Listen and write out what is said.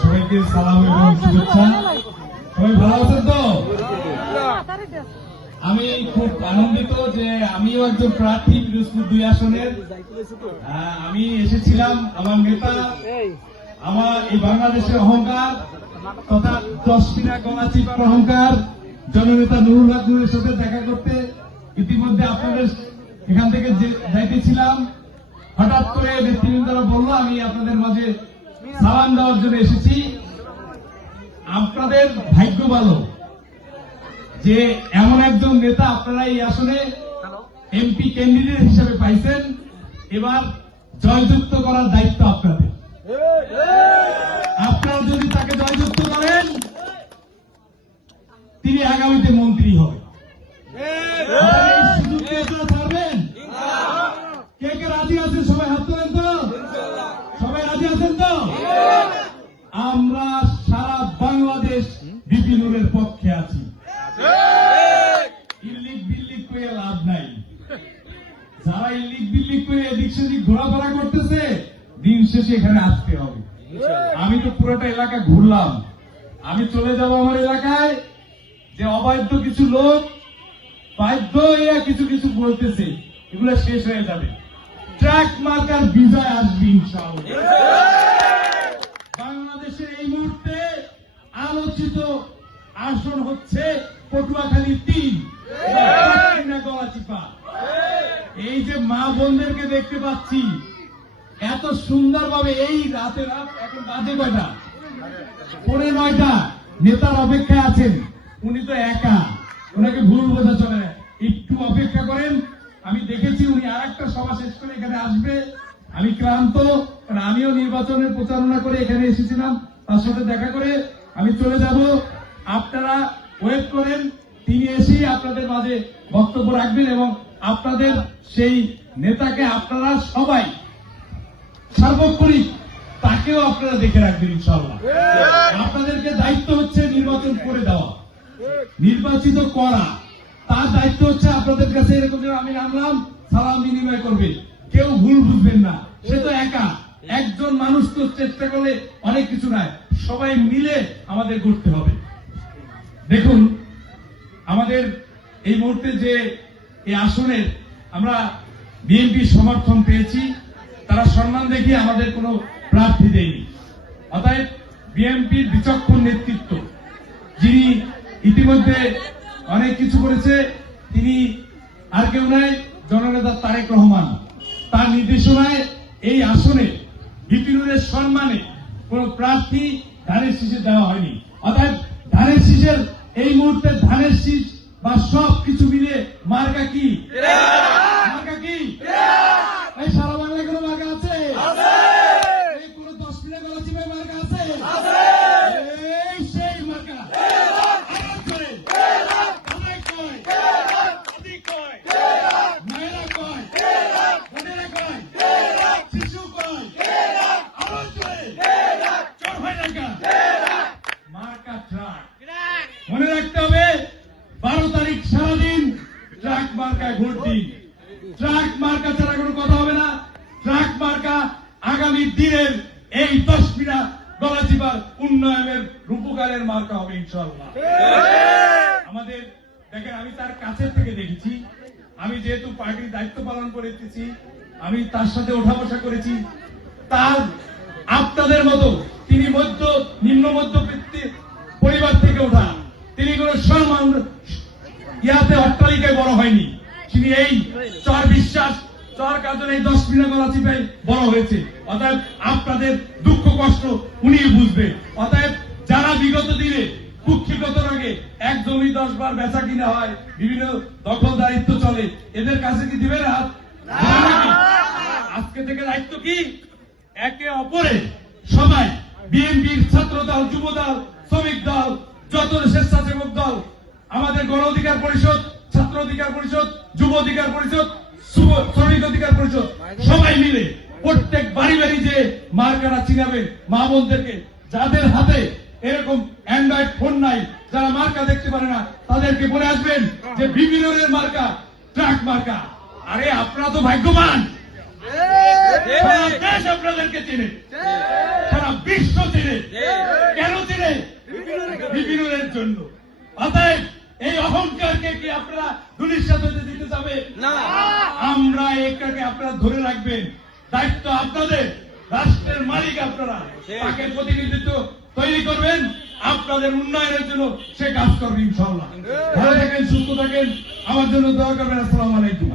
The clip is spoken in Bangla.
সবাইকে সালাম এবং শুভেচ্ছা। সবাই ভালো আছেন তো? আমি খুব আনন্দিত যে আমিও একজন প্রার্থী পিরোজপুর দুই আসনের। আমি এসেছিলাম, আমার নেতা, আমার এই বাংলাদেশের অহংকার তথা দশটিনা গলাচিপার অহংকার, জননেতা নুরুল হক সাথে দেখা করতে ইতিমধ্যে আপনাদের এখান থেকে যাইতেছিলাম। হঠাৎ করে নেতৃবৃন্দরা বলল, আমি আপনাদের মাঝে সালাম দেওয়ার জন্য এসেছি। আপনাদের ভাগ্য ভালো যে এমন একজন নেতা আপনারা এই আসনে এমপি ক্যান্ডিডেট হিসেবে পাইছেন। এবার জয়যুক্ত করার দায়িত্ব আপনাদের। আপনারা যদি তাকে জয়যুক্ত করেন, তিনি আগামীতে মন্ত্রী হবে আপনারা এই সুযোগ কি আপনারা পারবেন কে কে রাজি আছেন সবাই হাত তোলেন তো সবাই রাজি আছেন তো আমরা সারা বাংলাদেশ বিপিনুরের পক্ষে আছি। যারা ইল্লিক বিল্লিক করে এদিক সেদিক ঘোরাফেরা করতেছে, দিন শেষে এখানে আসতে হবে। আমি তো পুরোটা এলাকা ঘুরলাম। আমি চলে যাব আমার এলাকায়। যে অবাধ্য কিছু লোক, বাধ্য হইয়া কিছু কিছু বলতেছে, এগুলো শেষ হয়ে যাবে। ট্র্যাক মার্কার বিজয় আসবে ইনশাআল্লাহ বাংলাদেশের এই মুহূর্তে আলোচিত আসন হচ্ছে পটুয়াখালী তিন। গলাচিপা এই যে মা বোনদেরকে দেখতে পাচ্ছি, এত সুন্দরভাবে এই রাতে রাত, এখন বাজে কয়টা? পরে নয়টা। নেতার অপেক্ষায় আছেন। উনি তো একা। ওনাকে ভুল বোঝা চলে না। একটু অপেক্ষা করেন। আমি দেখেছি উনি আর একটা সভা শেষ করে এখানে আসবে। আমি ক্লান্ত আমিও নির্বাচনের প্রচারণা করে এখানে এসেছিলাম। তার সাথে দেখা করে আমি চলে যাব। আপনারা ওয়েট করেন তিনি এসেই আপনাদের মাঝে বক্তব্য রাখবেন এবং আপনাদের সেই নেতাকে আপনারা সবাই সার্বক্ষণিক তাকেও আপনারা দেখে রাখবেন ইনশাল্লাহ আপনাদেরকে দায়িত্ব হচ্ছে নির্বাচন করে দেওয়া। নির্বাচিত করা। তার দায়িত্ব হচ্ছে আপনাদের কাছে এরকম আমি নামলাম সালাম বিনিময় করবে। কেউ ভুল বুঝবেন না। সে তো একা। একজন মানুষ তো চেষ্টা করলে অনেক কিছু নাই। সবাই মিলে আমাদের করতে হবে। দেখুন, আমাদের এই মুহূর্তে যে এই আসনের আমরা বিএনপির সমর্থন পেয়েছি, তারা সম্মান দেখিয়ে আমাদের কোনো প্রার্থী দেয়নি। অতএব বিএনপির বিচক্ষণ নেতৃত্ব, যিনি ইতিমধ্যে অনেক কিছু করেছে, তিনি আর কেউ নাই জননেতা তারেক রহমান। তার নির্দেশনায় এই আসনে বিপিনুরের সম্মানে কোন প্রার্থী ধানের শীষের দেওয়া হয়নি। অর্থাৎ ধানের শীষের এই মুহূর্তে ধানের শীষ বা সব কিছু মিলে মার্কা কি মার্কা কি এই সারা বাংলায় কোনো মার্কা আছে এই কোন দশ মিনিট গলা চিপে মার্কা আছে এই সেই মার্কা আওয়াজ করে। সবাই কয়। আদি কয়। মায়েরা কয়। বোনেরা কয়। শিশু কয়। আওয়াজ করে। চোর হয় না কেন? মার্কা ট্রাক। মনে রাখতে হবে, বারো তারিখ সারাদিন ট্রাক মার্কায় ভোট দিন। ট্রাক মার্কা ছাড়া কোনো কথা হবে না। ট্রাক মার্কা আগামী দিনের এই মিনা গলাচিপার উন্নয়নের রূপকারের মার্কা হবে ইনশাল্লাহ আমাদের, দেখেন, আমি তার কাছের থেকে দেখেছি। আমি যেহেতু পার্টির দায়িত্ব পালন করেছি আমি তার সাথে ওঠা বসা করেছি। তার আপনাদের মতো, তিনি মধ্য, নিম্ন মধ্যবিত্ত পরিবার থেকে ওঠা তিনি কোন সম্মান ইয়াতে অট্টালিকায় বড় হয়নি। তিনি এই চর বিশ্বাস চর এই দশ মিনা গলা চিপাই বড় হয়েছে। অতএব আপনাদের দুঃখ কষ্ট উনি বুঝবে। অতএব যারা বিগত দিনে কুক্ষিগত আগে এক জমি দশ বার বেচা কিনা হয় বিভিন্ন দখলদারিত্ব চলে এদের কাছে কি দিবেন হাত? আজকে থেকে দায়িত্ব কি? একে অপরে সবাই বিএনপির ছাত্র দল যুব দল শ্রমিক দল যত স্বেচ্ছাসেবক দল আমাদের গণ অধিকার পরিষদ, ছাত্র অধিকার পরিষদ, যুব অধিকার পরিষদ শ্রমিক অধিকার পরিষদ, সবাই মিলে প্রত্যেক বাড়ি বাড়ি যে মার্কারা চিনাবে মা বোনদেরকে, যাদের হাতে এরকম অ্যান্ড্রয়েড ফোন নাই, যারা মার্কা দেখতে পারে না, তাদেরকে বলে আসবেন যে বিভিন্নের মার্কা, ট্রাক মার্কা। আরে আপনারা তো ভাগ্যবান। দেশ আপনাদেরকে চিনে। সারা বিশ্ব চিনে। কেন চিনে? বিপিনের জন্য। অতএব আপনারা দুলিশ্বাস হতে দিতে যাবে আমরা এটাকে আপনারা ধরে রাখবেন। দায়িত্ব আপনাদের রাষ্ট্রের মালিক আপনারা। তাকে প্রতিনিধিত্ব তৈরি করবেন আপনাদের উন্নয়নের জন্য সে কাজ করবে ইনশাল্লাহ ভালো থাকেন সুস্থ থাকেন আমার জন্য দোয়া করবেন আসসালাম আলাইকুম।